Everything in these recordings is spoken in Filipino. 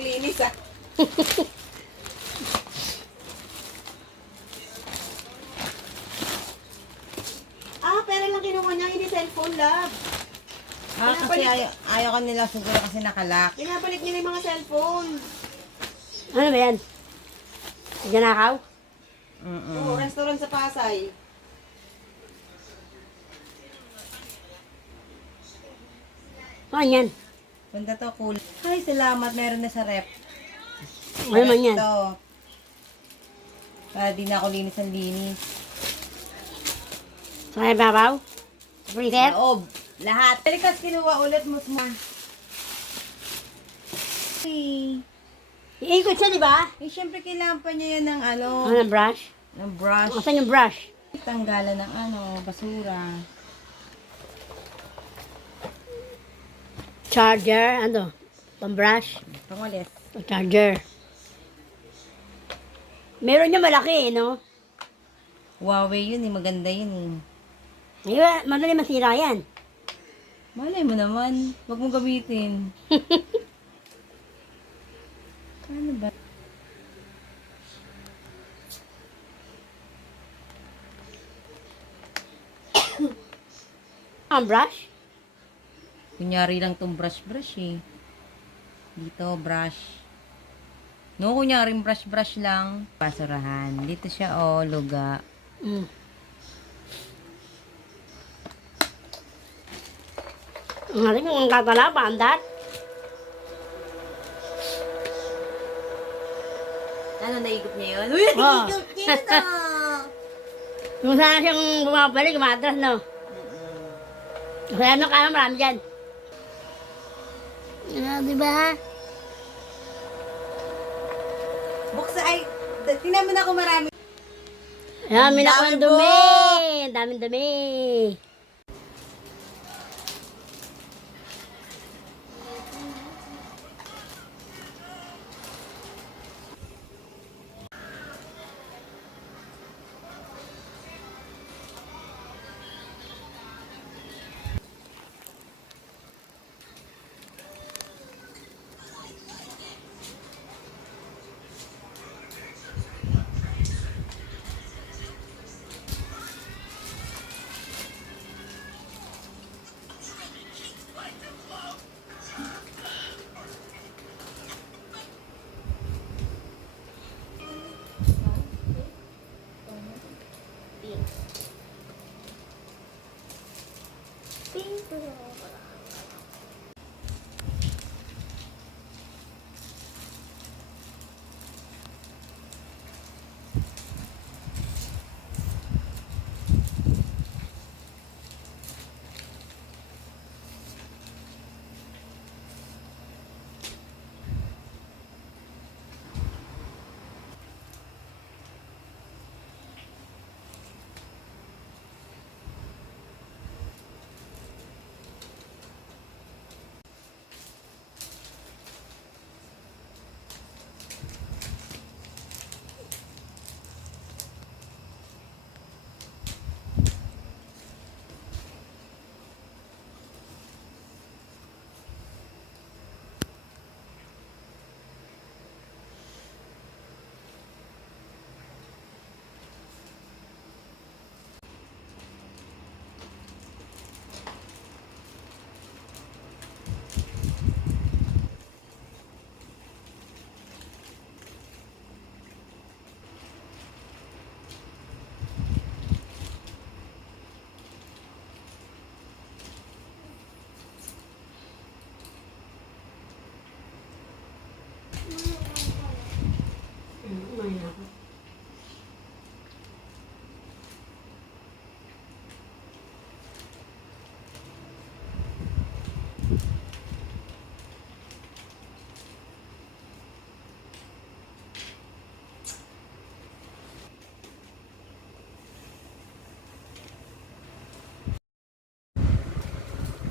maglinis ah. Pera lang kinuha niya, hindi cellphone, love. Kasi ayaw ko nila siguro kasi nakalak. Pinabalik nila yung mga cellphone. Ano ba yan? Ganakaw? Oo, restaurant sa Pasay. Ano yan? Ganda to, cool. Ay, salamat. Meron na sa rep. Ano man yan? Ito. Para di na ako linis ang linis. Sa may babaw? Freezer? Loob. Lahat. Talikas kinuha ulit mo sa... Iikot siya, di ba? Eh, syempre kailangan pa niya yan ng ano, Ano, brush? ng brush. Asan yung brush? Tanggalan ng ano, basura. Charger, ano? Pang-brush? Pangulit. Charger. Meron niya malaki, no? Huawei yun eh, maganda yun eh. Ayun, madali masira yan. Malay mo naman, wag mo gamitin. Ano ba? Ang brush? Kunyari lang tong brush eh. Dito, brush. No, kunyari brush lang. Basurahan. Dito siya, oh, luga. Mm. Ang haling ang katala, bandar. Ano, naigop niya yun? Uy, Oh. naigop niya na! Kung saan siyang bumabalik, umatras, no? Kaya ano kaya marami dyan. Di ba? Buksa ay, tingnan mo na kung marami. Ayan, may Ang nakuha dami ang dumi. po. Ang daming dumi.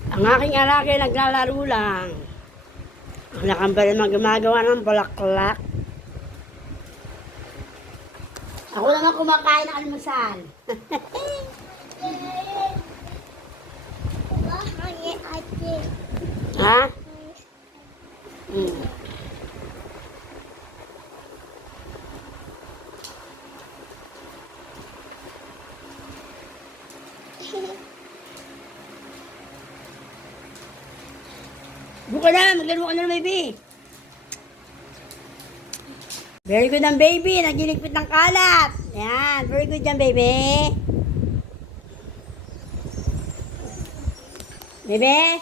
Ang aking anak ay naglalaro lang. Ang nakambal naman gumagawa ng bulaklak. Ako naman kumakain ng almusal. Ha? Buka na, maglaro ka na, baby. Very good ang baby, nagiligpit ng kalat. Yan, very good yan, baby. Baby?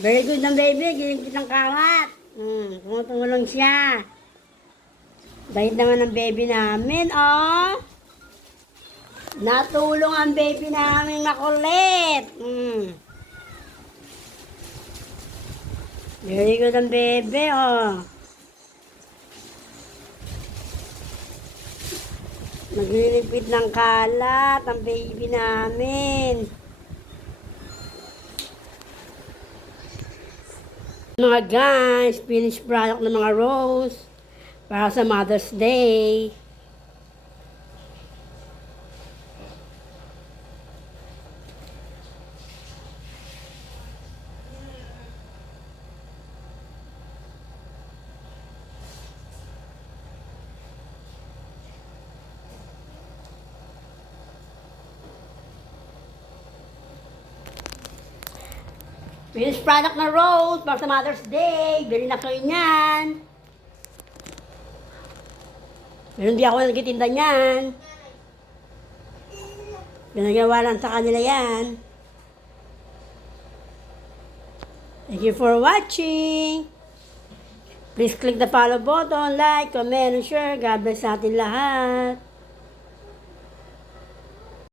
Very good ng baby, giligpit ng kalat. Tumutulong siya. Bait naman ang baby namin, oh. Natulong ang baby namin makulit. Very good ang baby, oh. Nagliligpit ng kalat ang baby namin. Mga guys, finished product ng mga rose para sa Mother's Day. Finished product na rose para sa Mother's Day. Bili na kayo niyan. Meron di ako nagtitinda niyan. Pinagawa lang sa kanila yan. Thank you for watching. Please click the follow button, like, comment, and share. God bless sa atin lahat.